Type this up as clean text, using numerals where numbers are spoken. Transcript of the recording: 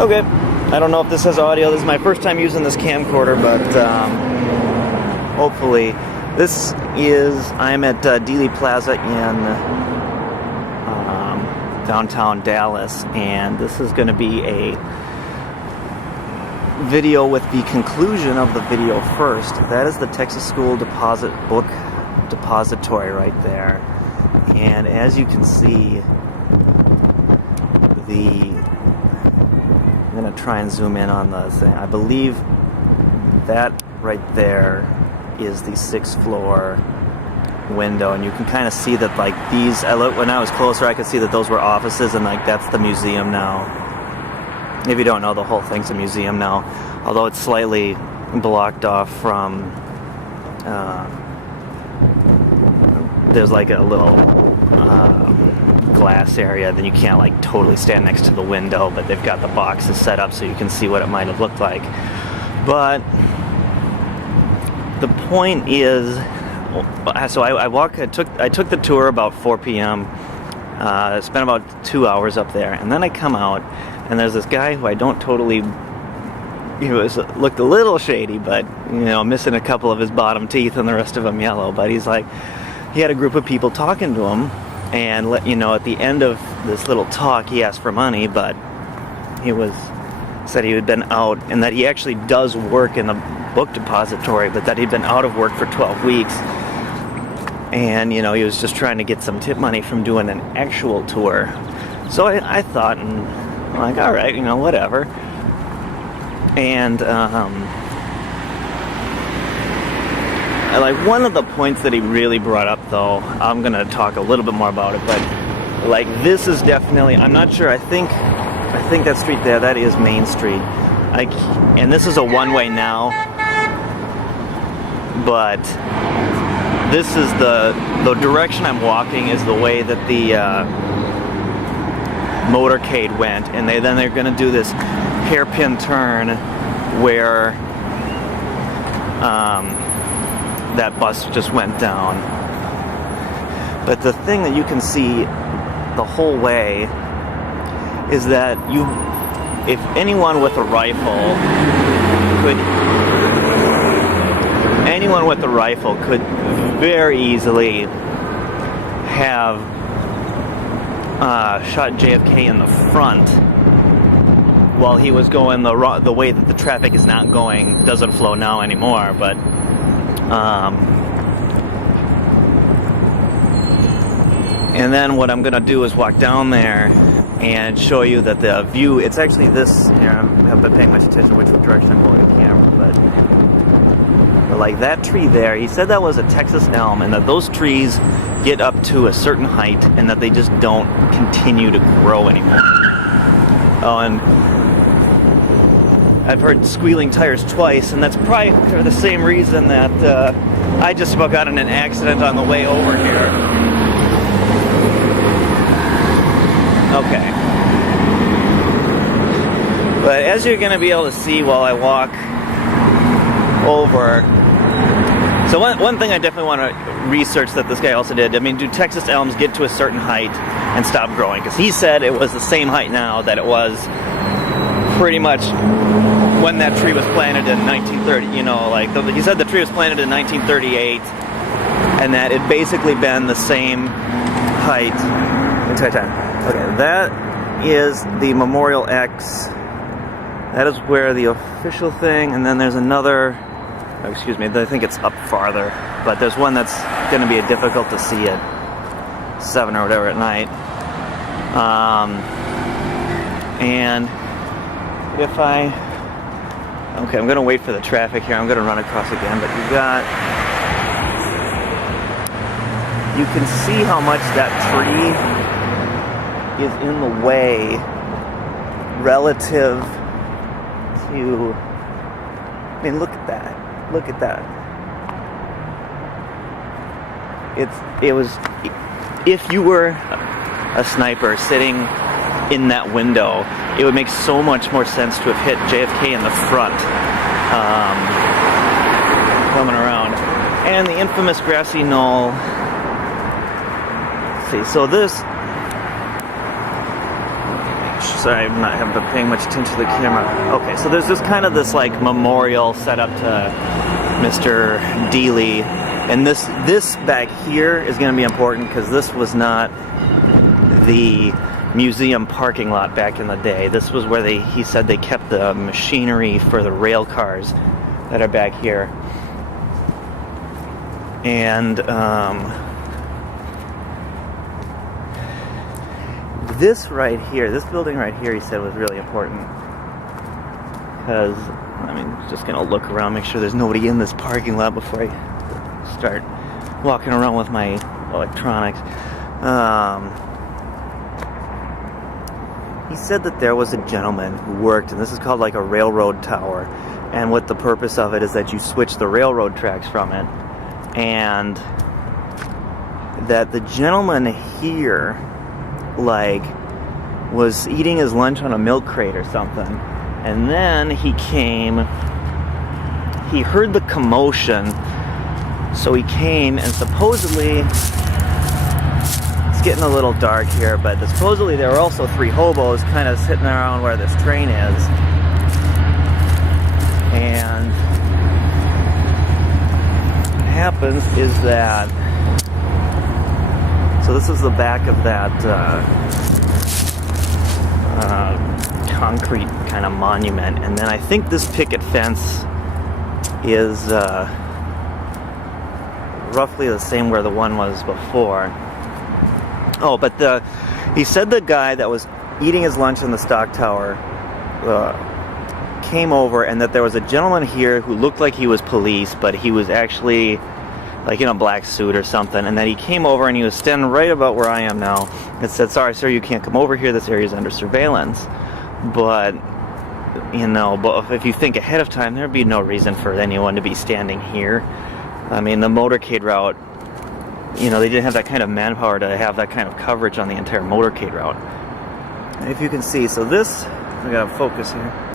Okay, I don't know if this has audio. This is my first time using this camcorder, but hopefully. This is, I'm at Dealey Plaza in downtown Dallas, and this is going to be a video with the conclusion of the video first. That is the Texas School Deposit Book Depository right there. And as you can see, I'm going to try and zoom in on the thing. I believe that right there is the 6th floor window, and you can kind of see that, like, these, when I was closer I could see that those were offices, and like that's the museum now. If you don't know, the whole thing's a museum now, although it's slightly blocked off from there's like a little glass area, then you can't like totally stand next to the window, but they've got the boxes set up so you can see what it might have looked like. But the point is, so I took the tour about 4 p.m. Spent about 2 hours up there, and then I come out, and there's this guy who I don't totally. Looked a little shady, but missing a couple of his bottom teeth and the rest of them yellow. But he's like, he had a group of people talking to him, and at the end of this little talk, he asked for money, but said he had been out, and that he actually does work in the book depository, but that he'd been out of work for 12 weeks. And, he was just trying to get some tip money from doing an actual tour. So I thought, and I'm like, all right, whatever. And, like, one of the points that he really brought up, though, I'm going to talk a little bit more about it, but, like, this is definitely, I'm not sure, I think that street there, that is Main Street. And this is a one-way now, but this is the direction I'm walking is the way that the motorcade went, and they're going to do this hairpin turn where that bus just went down. But the thing that you can see the whole way is that if anyone with a rifle could very easily have shot JFK in the front while he was going the way that the traffic is not going, doesn't flow now anymore, but and then what I'm gonna do is walk down there and show you that the view, it's actually this, I haven't been paying much attention to which direction I'm holding the camera, but like that tree there, he said that was a Texas elm, and that those trees get up to a certain height and that they just don't continue to grow anymore. Oh, and I've heard squealing tires twice, and that's probably for the same reason that I just about got in an accident on the way over here. Okay. But as you're going to be able to see while I walk over, so one thing I definitely want to research that this guy also did, do Texas elms get to a certain height and stop growing? Because he said it was the same height now that it was pretty much when that tree was planted in 1930, he said the tree was planted in 1938, and that it basically been the same height the entire time. Okay, that is the Memorial X. That is where the official thing, and then there's another, I think it's up farther, but there's one that's going to be difficult to see at 7 or whatever at night. And if I'm going to wait for the traffic here. I'm going to run across again, but you can see how much that tree is in the way relative to, look at that. Look at that. It was, if you were a sniper sitting in that window, it would make so much more sense to have hit JFK in the front, coming around. And the infamous grassy knoll. Let's see, so this, Sorry, I haven't been paying much attention to the camera. Okay, so there's just kind of this like memorial set up to Mr. Dealey, and this back here is going to be important because this was not the museum parking lot back in the day. This was where he said they kept the machinery for the rail cars that are back here. And this right here, this building right here, he said was really important because, I mean, just gonna look around, make sure there's nobody in this parking lot before I start walking around with my electronics. He said that there was a gentleman who worked, and this is called like a railroad tower, and what the purpose of it is that you switch the railroad tracks from it, and that the gentleman here like was eating his lunch on a milk crate or something, and then he heard the commotion, so he came, and supposedly, it's getting a little dark here, but supposedly there were also 3 hobos kind of sitting around where this train is, and what happens is that, so this is the back of that concrete kind of monument, and then I think this picket fence is roughly the same where the one was before. Oh, but he said the guy that was eating his lunch in the stock tower came over, and that there was a gentleman here who looked like he was police, but he was actually like in a black suit or something, and then he came over and he was standing right about where I am now. It said, "Sorry sir, you can't come over here, this area is under surveillance." But, you know, if you think ahead of time, there'd be no reason for anyone to be standing here. I mean, the motorcade route, you know, they didn't have that kind of manpower to have that kind of coverage on the entire motorcade route. If you can see, so this, I gotta focus here.